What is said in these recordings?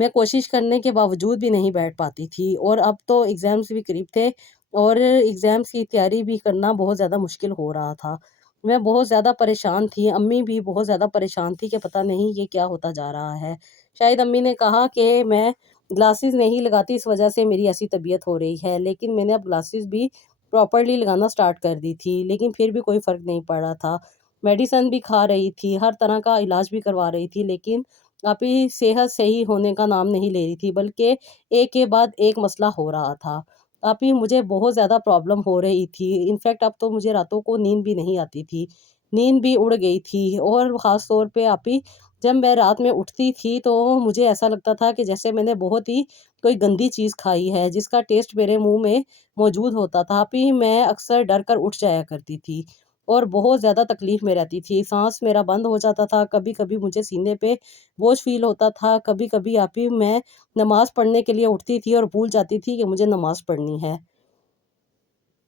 میں کوشش کرنے کے باوجود بھی نہیں بیٹھ پاتی تھی، اور اب تو ایگزامس بھی قریب تھے اور ایگزامس کی تیاری بھی کرنا بہت زیادہ مشکل ہو رہا تھا۔ میں بہت زیادہ پریشان تھی، امی بھی بہت زیادہ پریشان تھی کہ پتہ نہیں یہ کیا ہوتا جا رہا ہے۔ شاید امی نے کہا کہ میں گلاسز نہیں لگاتی، اس وجہ سے میری ایسی طبیعت ہو رہی ہے، لیکن میں نے اب گلاسز بھی پراپرلی لگانا سٹارٹ کر دی تھی، لیکن پھر بھی کوئی فرق نہیں پڑ رہا تھا۔ میڈیسن بھی کھا رہی تھی، ہر طرح کا علاج بھی کروا رہی تھی، لیکن ابھی صحت صحیح ہونے کا نام نہیں لے رہی تھی، بلکہ ایک کے بعد ایک مسئلہ ہو رہا تھا۔ ابھی مجھے بہت زیادہ پرابلم ہو رہی تھی، انفیکٹ اب تو مجھے راتوں کو نیند بھی نہیں آتی تھی، نیند بھی اڑ گئی تھی، اور خاص طور پہ ابھی جب میں رات میں اٹھتی تھی تو مجھے ایسا لگتا تھا کہ جیسے میں نے بہت ہی کوئی گندی چیز کھائی ہے، جس کا ٹیسٹ میرے منہ میں موجود ہوتا تھا۔ ابھی میں اکثر ڈر کر اٹھ جایا کرتی تھی اور بہت زیادہ تکلیف میں رہتی تھی، سانس میرا بند ہو جاتا تھا، کبھی کبھی مجھے سینے پہ بوجھ فیل ہوتا تھا، کبھی کبھی ابھی میں نماز پڑھنے کے لیے اٹھتی تھی اور بھول جاتی تھی کہ مجھے نماز پڑھنی ہے۔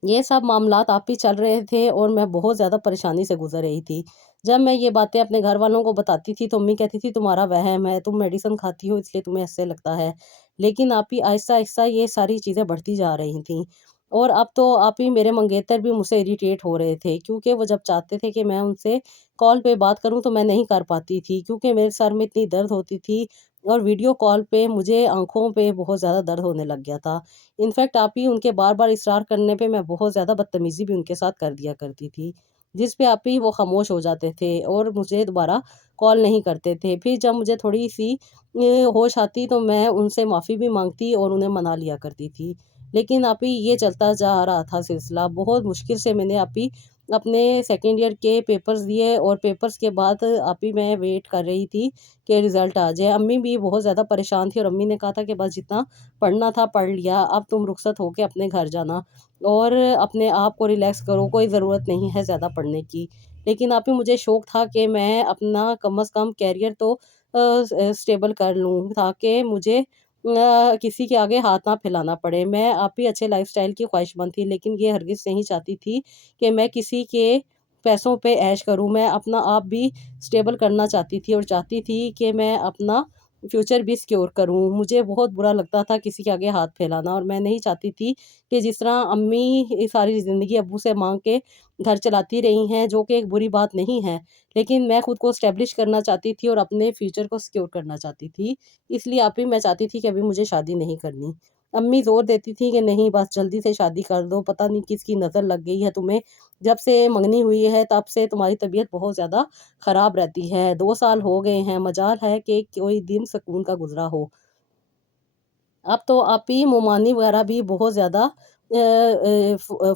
یہ سب معاملات آپ ہی چل رہے تھے اور میں بہت زیادہ پریشانی سے گزر رہی تھی۔ جب میں یہ باتیں اپنے گھر والوں کو بتاتی تھی تو امی کہتی تھی تمہارا وہم ہے، تم میڈیسن کھاتی ہو اس لیے تمہیں ایسے لگتا ہے، لیکن آپ ہی آہستہ آہستہ یہ ساری چیزیں بڑھتی جا رہی تھیں، اور اب تو آپ ہی میرے منگیتر بھی مجھ سے اریٹیٹ ہو رہے تھے، کیونکہ وہ جب چاہتے تھے کہ میں ان سے کال پہ بات کروں تو میں نہیں کر پاتی تھی، کیونکہ میرے سر میں اتنی درد ہوتی تھی، اور ویڈیو کال پہ مجھے آنکھوں پہ بہت زیادہ درد ہونے لگ گیا تھا۔ انفیکٹ آپ ہی ان کے بار بار اصرار کرنے پہ میں بہت زیادہ بدتمیزی بھی ان کے ساتھ کر دیا کرتی تھی، جس پہ آپ ہی وہ خاموش ہو جاتے تھے اور مجھے دوبارہ کال نہیں کرتے تھے۔ پھر جب مجھے تھوڑی سی ہوش آتی تو میں ان سے معافی بھی مانگتی اور انہیں منا لیا کرتی تھی، لیکن آپ ہی یہ چلتا جا رہا تھا سلسلہ۔ بہت مشکل سے میں نے آپ ہی اپنے سیکنڈ ایئر کے پیپرز دیے، اور پیپرز کے بعد آپ ہی میں ویٹ کر رہی تھی کہ رزلٹ آ جائے۔ امی بھی بہت زیادہ پریشان تھی، اور امی نے کہا تھا کہ بس جتنا پڑھنا تھا پڑھ لیا، اب تم رخصت ہو کے اپنے گھر جانا اور اپنے آپ کو ریلیکس کرو، کوئی ضرورت نہیں ہے زیادہ پڑھنے کی۔ لیکن آپ ہی مجھے شوق تھا کہ میں اپنا کم از کم کیریئر تو سٹیبل کر لوں، تاکہ مجھے کسی کے آگے ہاتھ نہ پھیلانا پڑے۔ میں آپ ہی اچھے لائف سٹائل کی خواہش مند تھی، لیکن یہ ہرگز نہیں چاہتی تھی کہ میں کسی کے پیسوں پہ عیش کروں۔ میں اپنا آپ بھی سٹیبل کرنا چاہتی تھی، اور چاہتی تھی کہ میں اپنا فیوچر بھی سیکیور کروں۔ مجھے بہت برا لگتا تھا کسی کے آگے ہاتھ پھیلانا، اور میں نہیں چاہتی تھی کہ جس طرح امی ساری زندگی ابو سے مانگ کے گھر چلاتی رہی ہیں، جو کہ ایک بری بات نہیں ہے، لیکن میں خود کو اسٹیبلش کرنا چاہتی تھی اور اپنے فیوچر کو سیکیور کرنا چاہتی تھی، اس لیے ابھی میں چاہتی تھی کہ ابھی مجھے شادی نہیں کرنی۔ امی زور دیتی تھی کہ نہیں بس جلدی سے شادی کر دو، پتہ نہیں کس کی نظر لگ گئی ہے تمہیں، جب سے منگنی ہوئی ہے تب سے تمہاری طبیعت بہت زیادہ خراب رہتی ہے، 2 سال ہو گئے ہیں، مجال ہے کہ کوئی دن سکون کا گزرا ہو۔ اب تو آپ ہی ممانی وغیرہ بھی بہت زیادہ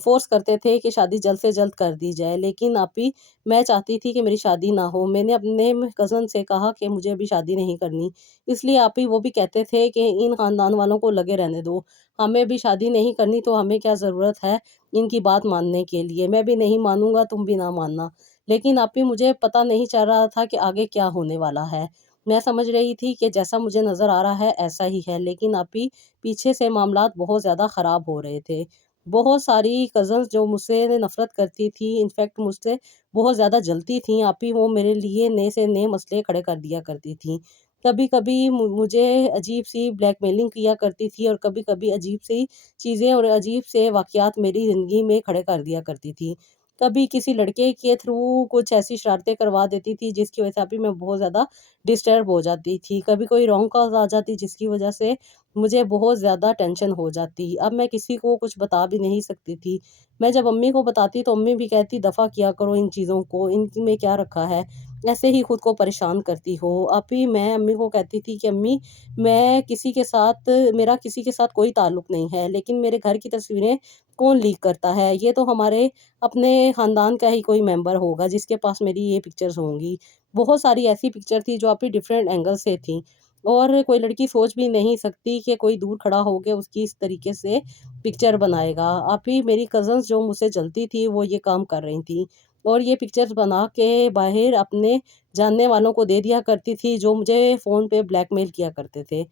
فورس کرتے تھے کہ شادی جلد سے جلد کر دی جائے، لیکن آپ ہی میں چاہتی تھی کہ میری شادی نہ ہو۔ میں نے اپنے کزن سے کہا کہ مجھے ابھی شادی نہیں کرنی، اس لیے آپ ہی وہ بھی کہتے تھے کہ ان خاندان والوں کو لگے رہنے دو، ہمیں بھی شادی نہیں کرنی تو ہمیں کیا ضرورت ہے ان کی بات ماننے کے لیے، میں بھی نہیں مانوں گا تم بھی نہ ماننا۔ لیکن آپ ہی مجھے پتہ نہیں چل رہا تھا کہ آگے کیا ہونے والا ہے۔ میں سمجھ رہی تھی کہ جیسا مجھے نظر آ رہا ہے ایسا ہی ہے، لیکن آپ ہی پیچھے سے معاملات بہت زیادہ خراب ہو رہے تھے۔ بہت ساری کزنز جو مجھ سے نفرت کرتی تھی، انفیکٹ مجھ سے بہت زیادہ جلتی تھیں، آپ ہی وہ میرے لیے نئے سے نئے مسئلے کھڑے کر دیا کرتی تھیں۔ کبھی کبھی مجھے عجیب سی بلیک میلنگ کیا کرتی تھی، اور کبھی کبھی عجیب سی چیزیں اور عجیب سے واقعات میری زندگی میں کھڑے کر دیا کرتی تھی۔ کبھی کسی لڑکے کے تھرو کچھ ایسی شرارتیں کروا دیتی تھی جس کی وجہ سے ابھی میں بہت زیادہ ڈسٹرب ہو جاتی تھی، کبھی کوئی رانگ کال آ جاتی جس کی وجہ سے مجھے بہت زیادہ ٹینشن ہو جاتی۔ اب میں کسی کو کچھ بتا بھی نہیں سکتی تھی، میں جب امی کو بتاتی تو امی بھی کہتی دفع کیا کرو ان چیزوں کو، ان میں کیا رکھا ہے، ایسے ہی خود کو پریشان کرتی ہو۔ اب بھی میں امی کو کہتی تھی کہ امی میں کسی کے ساتھ میرا کسی کے ساتھ کوئی تعلق نہیں ہے، لیکن میرے گھر کی تصویریں کون لیک کرتا ہے، یہ تو ہمارے اپنے خاندان کا ہی کوئی ممبر ہوگا جس کے پاس میری یہ پکچرز ہوں گی۔ بہت ساری ایسی پکچر تھی جو آپ ہی ڈفرینٹ اینگل سے تھیں، اور کوئی لڑکی سوچ بھی نہیں سکتی کہ کوئی دور کھڑا ہو کے اس کی اس طریقے سے پکچر بنائے گا۔ آپ ہی میری کزنز جو مجھ سے چلتی تھی وہ یہ کام کر رہی تھیں، اور یہ پکچرز بنا کے باہر اپنے جاننے والوں کو دے دیا کرتی تھی جو مجھے فون پہ بلیک میل کیا کرتے تھے۔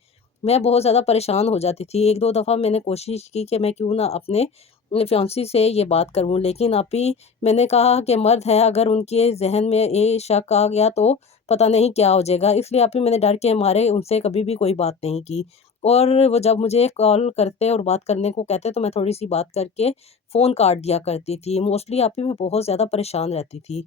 میں بہت زیادہ پریشان ہو جاتی تھی، 1-2 دفعہ میں نے کوشش کی کہ میں کیوں نہ اپنے فیانسی سے یہ بات کروں، لیکن آپ ہی میں نے کہا کہ مرد ہے، اگر ان کے ذہن میں یہ شک آ گیا تو پتہ نہیں کیا ہو جائے گا، اس لیے آپ ہی میں نے ڈر کے مارے ان سے کبھی بھی کوئی بات نہیں کی۔ اور وہ جب مجھے کال کرتے اور بات کرنے کو کہتے تو میں تھوڑی سی بات کر کے فون کاٹ دیا کرتی تھی۔ موسٹلی آپ ہی میں بہت زیادہ پریشان رہتی تھی۔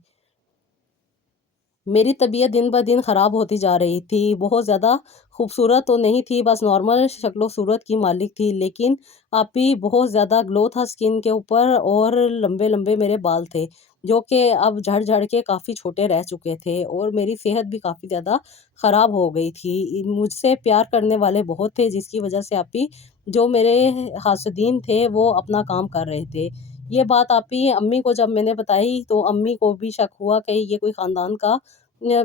میری طبیعت دن بہ دن خراب ہوتی جا رہی تھی، بہت زیادہ خوبصورت تو نہیں تھی، بس نارمل شکل و صورت کی مالک تھی، لیکن آپی بہت زیادہ گلو تھا اسکن کے اوپر، اور لمبے لمبے میرے بال تھے جو کہ اب جھڑ جھڑ کے کافی چھوٹے رہ چکے تھے، اور میری صحت بھی کافی زیادہ خراب ہو گئی تھی۔ مجھ سے پیار کرنے والے بہت تھے، جس کی وجہ سے آپی جو میرے حاسدین تھے وہ اپنا کام کر رہے تھے۔ یہ بات آپی امی کو جب میں نے بتائی تو امی کو بھی شک ہوا کہ یہ کوئی خاندان کا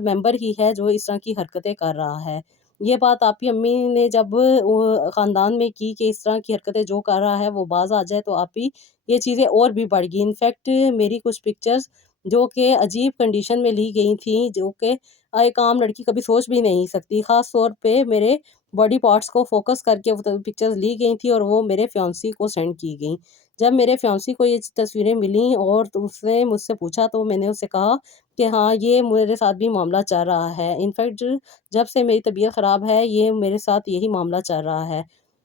ممبر ہی ہے جو اس طرح کی حرکتیں کر رہا ہے۔ یہ بات آپی امی نے جب خاندان میں کی کہ اس طرح کی حرکتیں جو کر رہا ہے وہ باز آ جائے، تو آپی یہ چیزیں اور بھی بڑھ گئی۔ انفیکٹ میری کچھ پکچرز جو کہ عجیب کنڈیشن میں لی گئی تھیں، جو کہ ایک عام لڑکی کبھی سوچ بھی نہیں سکتی، خاص طور پہ میرے باڈی پارٹس کو فوکس کر کے وہ پکچرز لی گئی تھیں، اور وہ میرے فیانسی کو سینڈ کی گئیں۔ جب میرے فیانسی کو یہ تصویریں ملیں اور اس نے مجھ سے پوچھا، تو میں نے اس سے کہا کہ ہاں یہ میرے ساتھ بھی معاملہ چل رہا ہے، انفیکٹ جب سے میری طبیعت خراب ہے یہ میرے ساتھ یہی معاملہ چل رہا ہے۔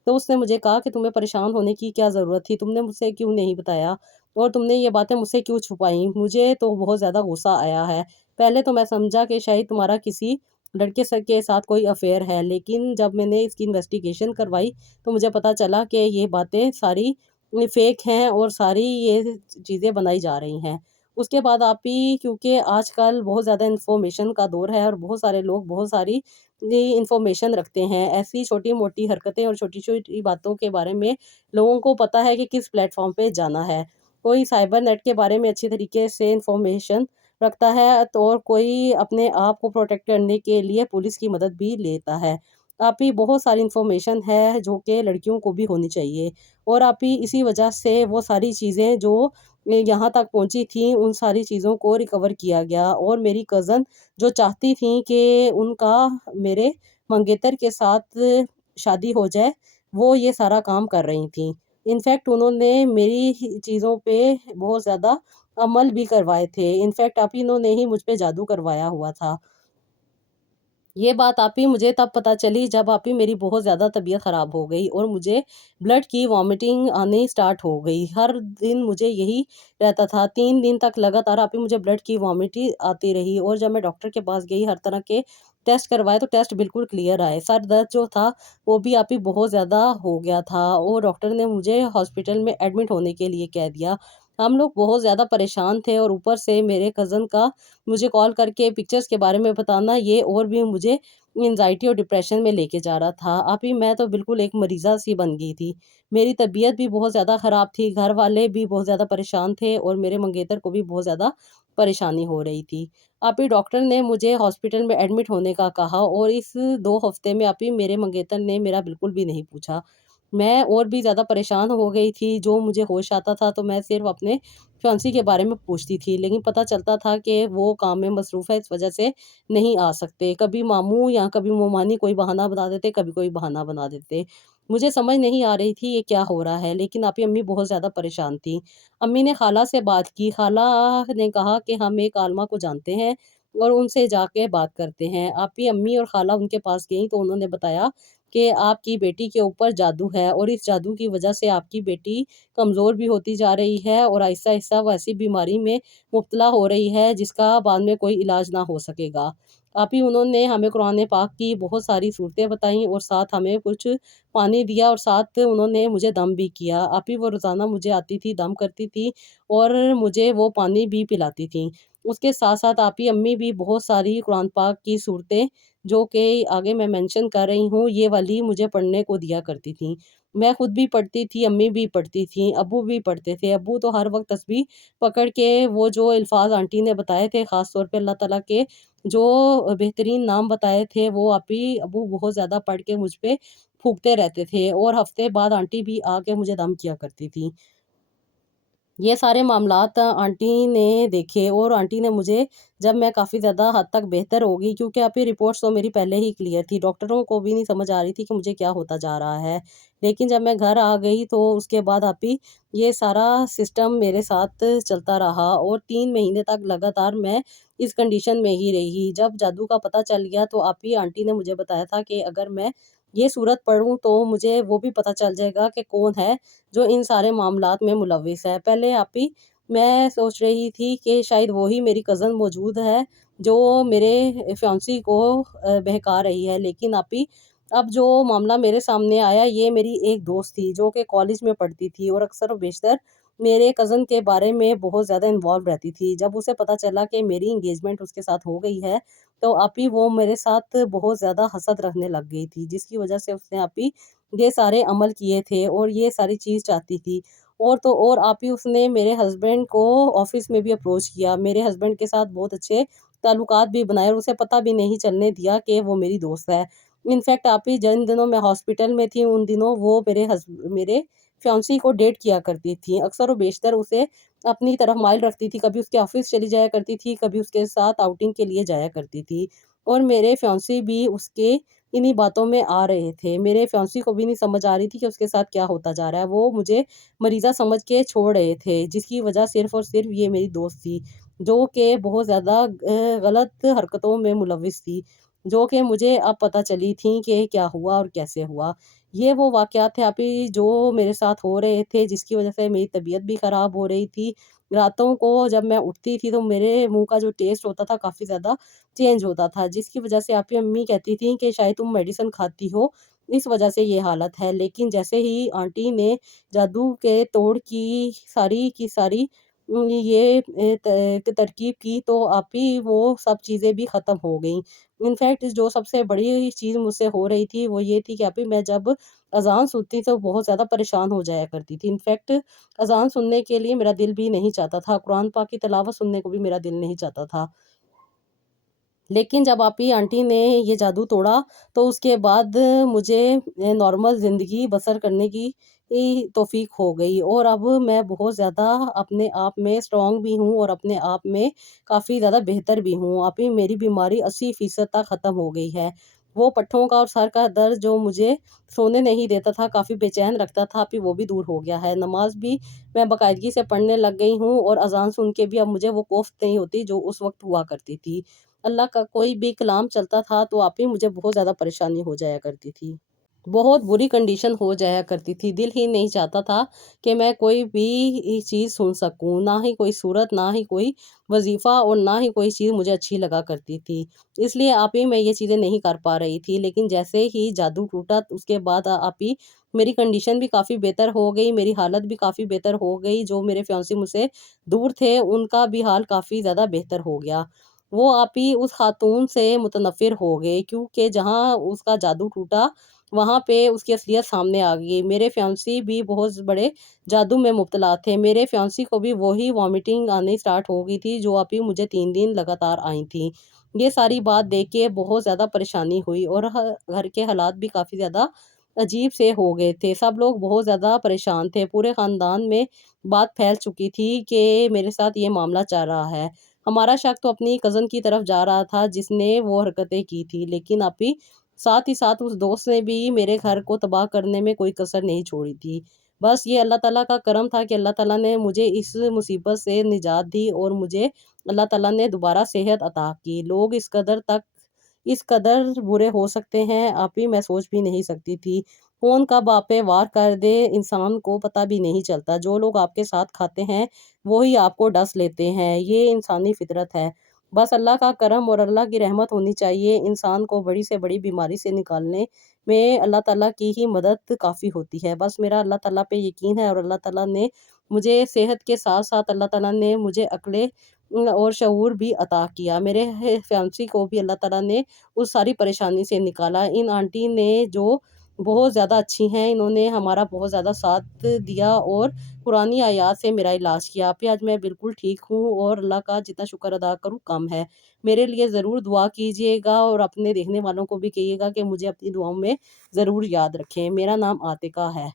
تو اس نے مجھے کہا کہ تمہیں پریشان ہونے کی کیا ضرورت تھی، تم نے مجھ سے کیوں نہیں بتایا، اور تم نے یہ باتیں مجھ سے کیوں چھپائیں؟ مجھے تو بہت زیادہ غصہ آیا ہے۔ پہلے تو میں سمجھا کہ شاید تمہارا کسی لڑکے کے ساتھ کوئی افیئر ہے، لیکن جب میں نے اس کی انویسٹیگیشن کروائی تو مجھے پتہ چلا کہ یہ باتیں ساری فیک ہیں اور ساری یہ چیزیں بنائی جا رہی ہیں۔ اس کے بعد آپ ہی کیونکہ آج کل بہت زیادہ انفارمیشن کا دور ہے، اور بہت سارے لوگ بہت ساری انفارمیشن رکھتے ہیں، ایسی چھوٹی موٹی حرکتیں اور چھوٹی چھوٹی باتوں کے بارے میں لوگوں کو پتہ ہے کہ کس پلیٹ فارم پہ جانا ہے۔ کوئی سائبر نیٹ کے بارے میں اچھی طریقے سے انفارمیشن رکھتا ہے، تو اور کوئی اپنے آپ کو پروٹیکٹ کرنے کے لیے پولیس کی مدد بھی لیتا ہے۔ آپ ہی بہت ساری انفارمیشن ہے جو کہ لڑکیوں کو بھی ہونی چاہیے، اور آپ ہی اسی وجہ سے وہ ساری چیزیں جو یہاں تک پہنچی تھیں ان ساری چیزوں کو ریکور کیا گیا، اور میری کزن جو چاہتی تھیں کہ ان کا میرے منگیتر کے ساتھ شادی ہو جائے، وہ یہ سارا کام کر رہی تھیں۔ انفیکٹ انہوں نے میری چیزوں پہ بہت زیادہ عمل بھی کروائے تھے، انفیکٹ آپ انہوں نے ہی مجھ پہ جادو کروایا ہوا تھا۔ یہ بات آپ ہی مجھے تب پتہ چلی جب آپ ہی میری بہت زیادہ طبیعت خراب ہو گئی، اور مجھے بلڈ کی وامٹنگ آنی سٹارٹ ہو گئی۔ ہر دن مجھے یہی رہتا تھا، 3 دن تک لگاتار آپ ہی مجھے بلڈ کی وامٹنگ آتی رہی، اور جب میں ڈاکٹر کے پاس گئی، ہر طرح کے ٹیسٹ کروائے تو ٹیسٹ بالکل کلیئر آئے۔ سر درد جو تھا وہ بھی آپ ہی بہت زیادہ ہو گیا تھا، اور ڈاکٹر نے مجھے ہاسپٹل میں ایڈمٹ ہونے کے لیے کہہ دیا۔ ہم لوگ بہت زیادہ پریشان تھے، اور اوپر سے میرے کزن کا مجھے کال کر کے پکچرز کے بارے میں بتانا، یہ اور بھی مجھے انزائٹی اور ڈپریشن میں لے کے جا رہا تھا۔ آپ ہی میں تو بالکل ایک مریضہ سی بن گئی تھی، میری طبیعت بھی بہت زیادہ خراب تھی، گھر والے بھی بہت زیادہ پریشان تھے، اور میرے منگیتر کو بھی بہت زیادہ پریشانی ہو رہی تھی۔ آپ ہی ڈاکٹر نے مجھے ہاسپٹل میں ایڈمٹ ہونے کا کہا، اور اس 2 ہفتے میں آپ ہی میرے منگیتر نے میرا بالکل بھی نہیں پوچھا۔ میں اور بھی زیادہ پریشان ہو گئی تھی، جو مجھے ہوش آتا تھا تو میں صرف اپنے فیانسی کے بارے میں پوچھتی تھی، لیکن پتہ چلتا تھا کہ وہ کام میں مصروف ہے، اس وجہ سے نہیں آ سکتے۔ کبھی ماموں یا کبھی مومانی کوئی بہانہ بنا دیتے، کبھی کوئی بہانہ بنا دیتے۔ مجھے سمجھ نہیں آ رہی تھی یہ کیا ہو رہا ہے، لیکن آپ ہی امی بہت زیادہ پریشان تھی۔ امی نے خالہ سے بات کی، خالہ نے کہا کہ ہم ایک عالمہ کو جانتے ہیں اور ان سے جا کے بات کرتے ہیں۔ آپ ہی امی اور خالہ ان کے پاس گئیں تو انہوں نے بتایا کہ آپ کی بیٹی کے اوپر جادو ہے، اور اس جادو کی وجہ سے آپ کی بیٹی کمزور بھی ہوتی جا رہی ہے، اور آہستہ آہستہ وہ ایسی بیماری میں مبتلا ہو رہی ہے جس کا بعد میں کوئی علاج نہ ہو سکے گا۔ آپ ہی انہوں نے ہمیں قرآن پاک کی بہت ساری صورتیں بتائیں، اور ساتھ ہمیں کچھ پانی دیا، اور ساتھ انہوں نے مجھے دم بھی کیا۔ آپ ہی وہ روزانہ مجھے آتی تھی، دم کرتی تھی، اور مجھے وہ پانی بھی پلاتی تھیں۔ اس کے ساتھ ساتھ آپ ہی امی بھی بہت ساری قرآن پاک کی صورتیں جو کہ آگے میں مینشن کر رہی ہوں، یہ والی مجھے پڑھنے کو دیا کرتی تھیں۔ میں خود بھی پڑھتی تھی، امی بھی پڑھتی تھیں، ابو بھی پڑھتے تھے۔ ابو تو ہر وقت تسبیح پکڑ کے وہ جو الفاظ آنٹی نے بتائے تھے، خاص طور پہ اللہ تعالیٰ کے جو بہترین نام بتائے تھے، وہ آپ ہی ابو بہت زیادہ پڑھ کے مجھ پہ پھونکتے رہتے تھے، اور ہفتے بعد آنٹی بھی آ کے مجھے دم کیا کرتی تھی۔ یہ سارے معاملات آنٹی نے دیکھے اور آنٹی نے مجھے، جب میں کافی زیادہ حد تک بہتر ہو گئی، کیونکہ آپ رپورٹس تو میری پہلے ہی کلیئر تھی، ڈاکٹروں کو بھی نہیں سمجھ آ رہی تھی کہ مجھے کیا ہوتا جا رہا ہے، لیکن جب میں گھر آ گئی تو اس کے بعد آپ یہ سارا سسٹم میرے ساتھ چلتا رہا اور 3 مہینے تک لگاتار میں اس کنڈیشن میں ہی رہی۔ جب جادو کا پتہ چل گیا تو آپ آنٹی نے مجھے بتایا تھا کہ اگر میں یہ صورت پڑھوں تو مجھے وہ بھی پتہ چل جائے گا کہ کون ہے جو ان سارے معاملات میں ملوث ہے۔ پہلے آپ میں سوچ رہی تھی کہ شاید وہی میری کزن موجود ہے جو میرے فیانسی کو بہکا رہی ہے، لیکن اب جو معاملہ میرے سامنے آیا یہ میری ایک دوست تھی جو کہ کالج میں پڑھتی تھی اور اکثر و بیشتر میرے کزن کے بارے میں بہت زیادہ انوالو رہتی تھی۔ جب اسے پتہ چلا کہ میری انگیجمنٹ اس کے ساتھ ہو گئی ہے تو وہ میرے ساتھ بہت زیادہ حسد رکھنے لگ گئی تھی، جس کی وجہ سے اس نے یہ سارے عمل کیے تھے اور یہ ساری چیز چاہتی تھی۔ اور تو اور اس نے میرے ہسبینڈ کو آفس میں بھی اپروچ کیا، میرے ہسبینڈ کے ساتھ بہت اچھے تعلقات بھی بنائے اور اسے پتہ بھی نہیں چلنے دیا کہ وہ میری دوست ہے۔ انفیکٹ جن دنوں میں ہاسپٹل میں تھی ان دنوں وہ میرے فیانسی کو ڈیٹ کیا کرتی تھی، اکثر و بیشتر اسے اپنی طرف مائل رکھتی تھی، کبھی اس کے آفس چلی جایا کرتی تھی، کبھی اس کے ساتھ آؤٹنگ کے لیے جایا کرتی تھی، اور میرے فیانسی بھی اس کے انہی باتوں میں آ رہے تھے۔ میرے فیانسی کو بھی نہیں سمجھ آ رہی تھی کہ اس کے ساتھ کیا ہوتا جا رہا ہے، وہ مجھے مریضہ سمجھ کے چھوڑ رہے تھے، جس کی وجہ صرف اور صرف یہ میری دوست تھی جو کہ بہت زیادہ غلط حرکتوں میں ملوث تھی، جو کہ مجھے اب پتہ چلی تھیں کہ کیا ہوا اور کیسے ہوا۔ یہ وہ واقعات تھے جو میرے ساتھ ہو رہے تھے، جس کی وجہ سے میری طبیعت بھی خراب ہو رہی تھی۔ راتوں کو جب میں اٹھتی تھی تو میرے منہ کا جو ٹیسٹ ہوتا تھا کافی زیادہ چینج ہوتا تھا، جس کی وجہ سے امی کہتی تھیں کہ شاید تم میڈیسن کھاتی ہو، اس وجہ سے یہ حالت ہے۔ لیکن جیسے ہی آنٹی نے جادو کے توڑ کی ساری یہ ترکیب کی تو وہ سب چیزیں بھی ختم ہو گئیں۔ انفیکٹ جو سب سے بڑی چیز مجھ سے ہو رہی تھی وہ یہ تھی کہ میں جب اذان سنتی تو بہت زیادہ پریشان ہو جایا کرتی تھی۔ انفیکٹ اذان سننے کے لیے میرا دل بھی نہیں چاہتا تھا، قرآن پاک کی تلاوت سننے کو بھی میرا دل نہیں چاہتا تھا۔ لیکن جب آنٹی نے یہ جادو توڑا تو اس کے بعد مجھے نارمل زندگی بسر کرنے کی توفیق ہو گئی، اور اب میں بہت زیادہ اپنے آپ میں اسٹرانگ بھی ہوں اور اپنے آپ میں کافی زیادہ بہتر بھی ہوں۔ میری بیماری 80% تک ختم ہو گئی ہے۔ وہ پٹھوں کا اور سر کا درد جو مجھے سونے نہیں دیتا تھا، کافی بے چین رکھتا تھا، وہ بھی دور ہو گیا ہے۔ نماز بھی میں باقاعدگی سے پڑھنے لگ گئی ہوں اور اذان سن کے بھی اب مجھے وہ کوفت نہیں ہوتی جو اس وقت ہوا کرتی تھی۔ اللہ کا کوئی بھی کلام چلتا تھا تو مجھے بہت زیادہ پریشانی ہو جایا کرتی تھی، بہت بری کنڈیشن ہو جایا کرتی تھی، دل ہی نہیں چاہتا تھا کہ میں کوئی بھی چیز سن سکوں، نہ ہی کوئی صورت، نہ ہی کوئی وظیفہ اور نہ ہی کوئی چیز مجھے اچھی لگا کرتی تھی، اس لیے میں یہ چیزیں نہیں کر پا رہی تھی۔ لیکن جیسے ہی جادو ٹوٹا اس کے بعد میری کنڈیشن بھی کافی بہتر ہو گئی، میری حالت بھی کافی بہتر ہو گئی، جو میرے فیانسی مجھ سے دور تھے ان کا بھی حال کافی زیادہ بہتر ہو گیا۔ وہ اس خاتون سے متنفر ہو گئے، کیونکہ جہاں اس کا جادو ٹوٹا وہاں پہ اس کی اصلیت سامنے آ گئی۔ میرے فیانسی بھی بہت بڑے جادو میں مبتلا تھے، میرے فیانسی کو بھی وہی وامٹنگ آنی سٹارٹ ہو گئی تھی جو مجھے 3 دن لگاتار آئی تھی۔ یہ ساری بات دیکھ کے بہت زیادہ پریشانی ہوئی اور گھر کے حالات بھی کافی زیادہ عجیب سے ہو گئے تھے، سب لوگ بہت زیادہ پریشان تھے، پورے خاندان میں بات پھیل چکی تھی کہ میرے ساتھ یہ معاملہ چل رہا ہے۔ ہمارا شک تو اپنی کزن کی طرف جا رہا تھا جس نے وہ حرکتیں کی تھی، لیکن ساتھ ہی ساتھ اس دوست نے بھی میرے گھر کو تباہ کرنے میں کوئی کسر نہیں چھوڑی تھی۔ بس یہ اللہ تعالیٰ کا کرم تھا کہ اللہ تعالیٰ نے مجھے اس مصیبت سے نجات دی اور مجھے اللہ تعالیٰ نے دوبارہ صحت عطا کی۔ لوگ اس قدر برے ہو سکتے ہیں میں سوچ بھی نہیں سکتی تھی۔ کون کب آپ پہ وار کر دے انسان کو پتہ بھی نہیں چلتا، جو لوگ آپ کے ساتھ کھاتے ہیں وہی آپ کو ڈس لیتے ہیں، یہ انسانی فطرت ہے۔ بس اللہ کا کرم اور اللہ کی رحمت ہونی چاہیے، انسان کو بڑی سے بڑی بیماری سے نکالنے میں اللہ تعالیٰ کی ہی مدد کافی ہوتی ہے۔ بس میرا اللہ تعالیٰ پہ یقین ہے اور اللہ تعالیٰ نے مجھے صحت کے ساتھ ساتھ اللہ تعالیٰ نے مجھے عقل اور شعور بھی عطا کیا۔ میرے فیانسی کو بھی اللہ تعالیٰ نے اس ساری پریشانی سے نکالا۔ ان آنٹی نے جو بہت زیادہ اچھی ہیں، انہوں نے ہمارا بہت زیادہ ساتھ دیا اور قرآنی آیات سے میرا علاج کیا۔ آج میں بالکل ٹھیک ہوں اور اللہ کا جتنا شکر ادا کروں کم ہے۔ میرے لیے ضرور دعا کیجیے گا اور اپنے دیکھنے والوں کو بھی کہیے گا کہ مجھے اپنی دعاؤں میں ضرور یاد رکھیں۔ میرا نام عاتقہ ہے۔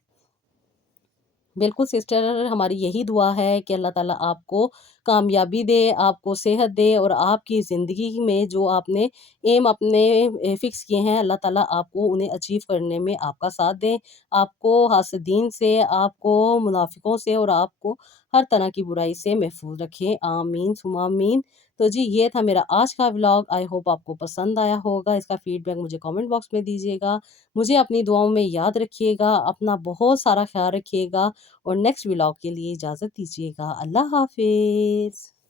بالکل سسٹر، ہماری یہی دعا ہے کہ اللہ تعالیٰ آپ کو کامیابی دے، آپ کو صحت دے، اور آپ کی زندگی میں جو آپ نے ایم اپنے فکس کیے ہیں، اللہ تعالیٰ آپ کو انہیں اچیو کرنے میں آپ کا ساتھ دیں، آپ کو حاسدین سے، آپ کو منافقوں سے، اور آپ کو ہر طرح کی برائی سے محفوظ رکھیں، آمین ثم آمین۔ تو جی یہ تھا میرا آج کا ولاگ، آئی ہوپ آپ کو پسند آیا ہوگا، اس کا فیڈ بیک مجھے کامنٹ باکس میں دیجیے گا، مجھے اپنی دعاؤں میں یاد رکھیے گا، اپنا بہت سارا خیال رکھیے گا، اور نیکسٹ ولاگ کے لیے اجازت دیجیے گا۔ اللہ حافظ۔